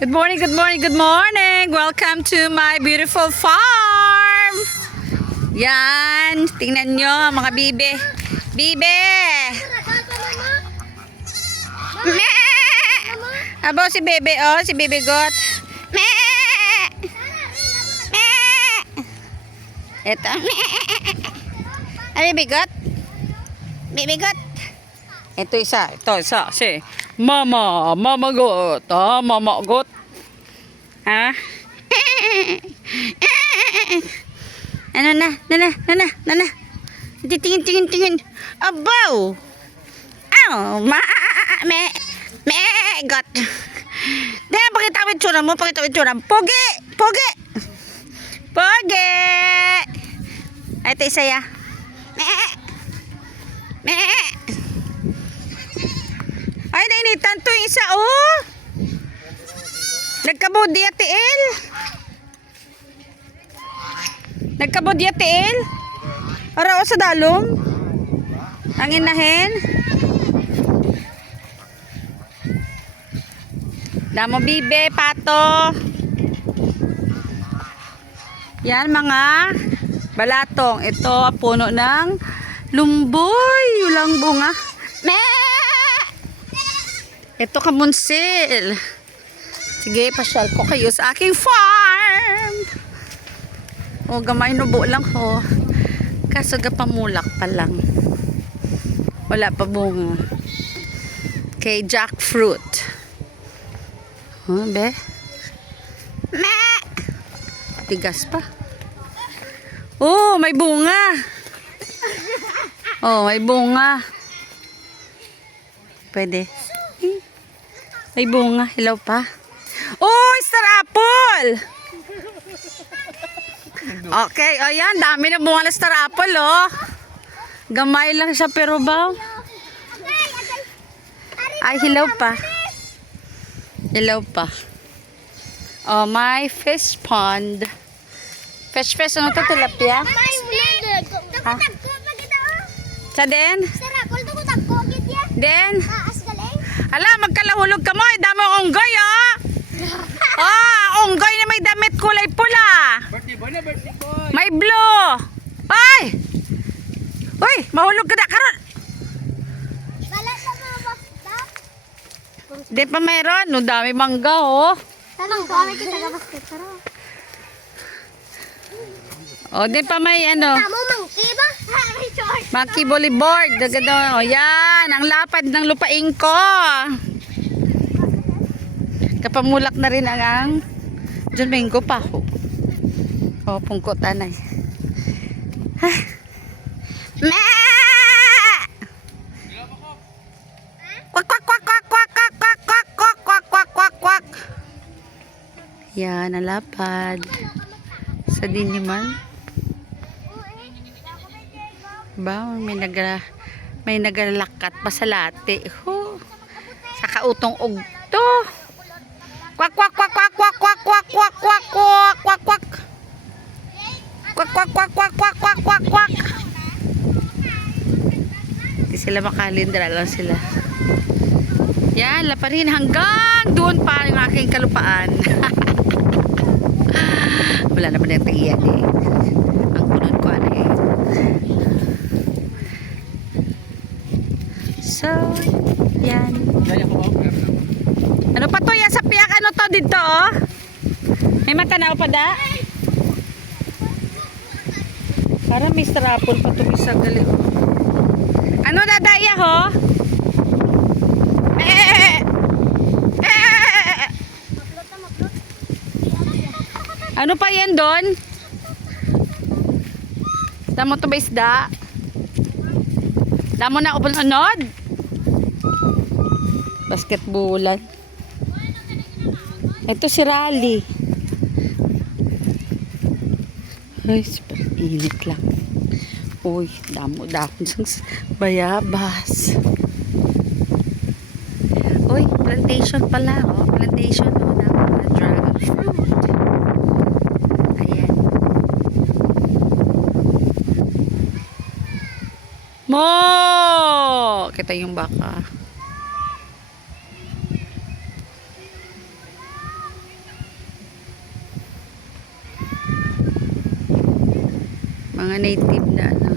Good morning, good morning, good morning! Welcome to my beautiful farm! Yan, tingnan nyo mga bibe. Bibe! Meh! Abo si bebe, oh, si bebe got. Meh! Meh! Ito. Ay, bebe got. Bebe got. Ito isa, si Mama got. Ah, Mama got. Ha? Ano na? Tingin. Abaw! Aw! Me got. Dahil pakita mo itsura mo, Pogi! Ay, ito isa ya. Ay, nainitan to yung isa, oh! Nagkabudya tiil. Para o sa dalom. Ang inahin. Damo bibe, pato. Yan mga balatong. Ito puno ng lumboy. Ulang bunga. Ito kamunsil. Sige, pasyal ko kayo sa aking farm. O, gamay nubo lang ho. Kaso pamulak pa lang. Wala pa bunga. Okay, jackfruit. Be? Tigas pa. Oh, may bunga. Oh, may bunga. Pwede. May bunga. Hilaw pa. Oh, star apple! Okay, ayan, dami na bunga ng star apple, oh. Gamay lang siya pero ba? Ay, hilaw pa. Oh, my fish pond. Fish, ano to, tilapia? Ha? Sa den? Den? Ala, magkalahulog ka mo. Dami ang unggoy, oh. Unggoy na may damit kulay pula. Birthday boy na, birthday boy. May blue. Ay! Uy, mahulog ka na karon. Di pa mayroon. No, dami mangga, oh. Tanong ko, may kita ka basket, pero. Oh, di pa may ano. Tamo, monkey ba? Monkey board. Oh, yan. Ang lapad ng lupain ko. Kapamulak na rin ang John Mingo pa ho. Oh, pungkot anay. Kwak. Yan, ang lapad. Sa diniman. Ba, may nagalakat pa sa lati. Sa kautong ugto. Kwak. Hindi sila makalindra lang sila. Yan, laparin hanggang doon pa yung aking kalupaan. Wala naman yung tagiyan eh. Ang kunod ko ano eh. So, yan. Ano pa to yan sa piyak? Ano to dito oh? May matanaw pa da? Parang Mr. Apple pa to isa gali oh. Ano dadaya ho? Ano pa yan doon? Damo to ba isda? Damo na upon unod? Basketballan. Ito si Rally. Ay, super init lang. Uy, damo sa bayabas. Uy, plantation pala. Oh, plantation oh, ng dragon fruit. Ayan. Kita yung baka. Mga native na ano.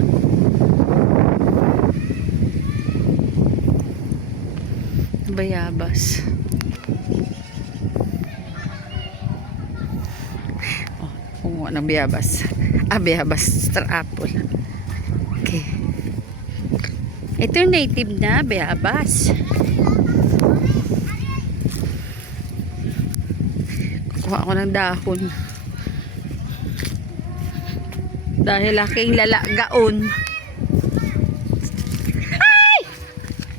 Bayabas. Oh, kumuha ng bayabas. Bayabas. Star apple. Okay. Ito yung native na bayabas. Kuha ako ng dahon. Dahil aking lalagaon. Ay!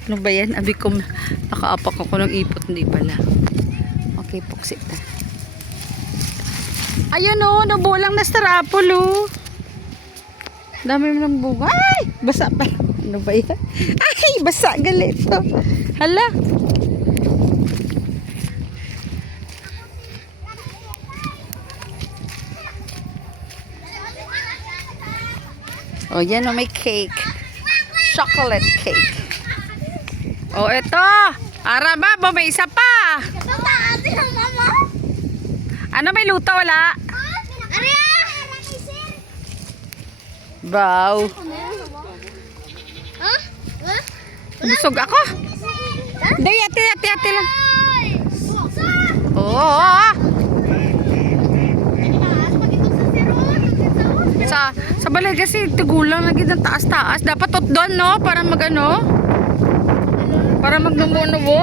Ano ba yan? Abi ko, nakaapak ako ng ipot. Hindi pala. Okay, puksita. Ayun o, nabulang na star apple o. Dami mo ng bunga. Ay! Basa pa. Ano ba yan? Ay! Basa galit to. Hala. Oh, yan o, may cake. Chocolate cake. Oh, ito. Araba, may isa pa. Ano, may luto? Wala? Wow. Busog ako. Hindi, ati lang. Oo. Sa balay kasi tigulang lagi ng taas-taas. Dapat tot doon, no? Para magano? Para magnubo-nubo.